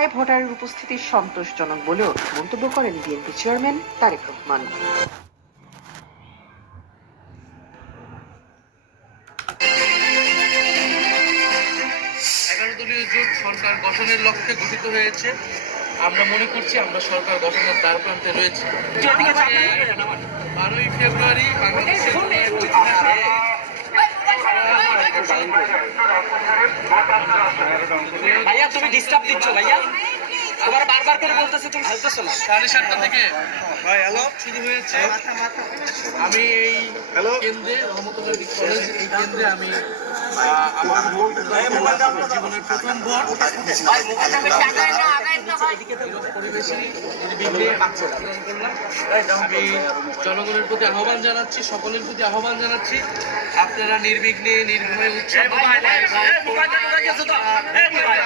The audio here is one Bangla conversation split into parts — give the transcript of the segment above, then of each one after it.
তাই ভোটারের উপস্থিতি সন্তোষজনক বলেও মন্তব্য করেন বিএনপি চেয়ারম্যান তারেক রহমান। দলীয় জোট সরকার গঠনের লক্ষ্যে গঠিত হয়েছে। আমরা মনে করছি আমরা সরকার গঠনের দ্বারপ্রান্তে রয়েছে। 12ই ফেব্রুয়ারি বাংলাদেশের ভাইয়া তুমি ডিস্টার্ব দিচ্ছ ভাইয়া, আবার বারবার করে বলতেছে তুমি শুনতেছো না। 7:30 থেকে ভাই হ্যালো শুরু হয়েছে। আমি এই কেন্দ্রে রহমতুল্লাহ কলেজ এই কেন্দ্রে আমি আমার জীবনের প্রথম ভোট পরিবেশে আমি জনগণের প্রতি আহ্বান জানাচ্ছি, সকলের প্রতি আহ্বান জানাচ্ছি, আপনারা নির্বিঘ্নে নির্ভয়ে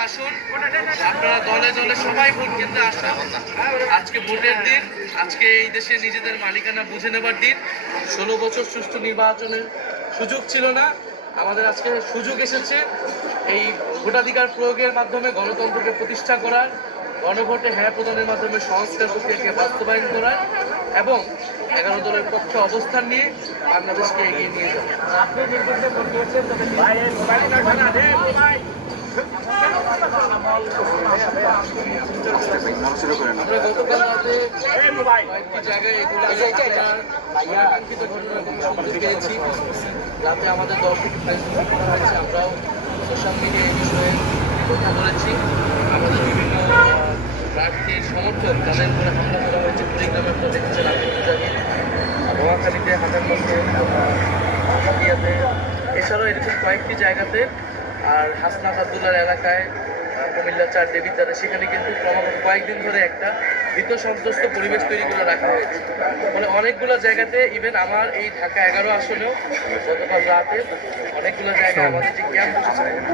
আসুন, আপনারা দলে দলে সবাই ভোট কেন্দ্রে আসুন। আজকে ভোটের দিন, আজকে এই দেশে নিজেদের মালিকানা বুঝে নেবার দিন। 16 বছর সুষ্ঠু নির্বাচনের সুযোগ ছিল না, আমাদের আজকে সুযোগ এসেছে এই ভোটাধিকার প্রয়োগের মাধ্যমে গণতন্ত্রকে প্রতিষ্ঠা করার, গণভোটে হ্যাঁ প্রদানের মাধ্যমে সংস্কার প্রক্রিয়াকে বাস্তবায়ন করার এবং 11 দলের পক্ষে অবস্থান নিয়ে বাংলাদেশকে এগিয়ে নিয়ে যাবে। আমরা গতকাল রাতে কয়েকটি জায়গায় আকাঙ্ক্ষিত ঘটনা পেয়েছি। রাতে আমাদের দর্শক হয়েছে, আমরাও সোশ্যাল মিডিয়া এই বিষয়ে কথা বলেছি। আমাদের বিভিন্ন প্রার্থীর সমর্থক তাদের উপরে হামলা করা হয়েছে। কুড়িগ্রামে আপনারা দেখেছেন, নোয়াখালীতে, হাজার মধ্যে, হাতিয়াতে, এছাড়াও এরকম কয়েকটি জায়গাতে। আর হাসনাত আবদুল্লার এলাকায় কুমিল্লা 4 দেবিদ্বারে সেখানে কিন্তু ক্রমাগত কয়েকদিন ধরে একটা ভীত সন্ত্রস্ত পরিবেশ তৈরি করে রাখা হয়েছে। মানে অনেকগুলো জায়গাতে, ইভেন আমার এই ঢাকা 11 আসনেও গতকাল রাতে অনেকগুলো জায়গায় আমাদের যে ক্যাম্প বসেছে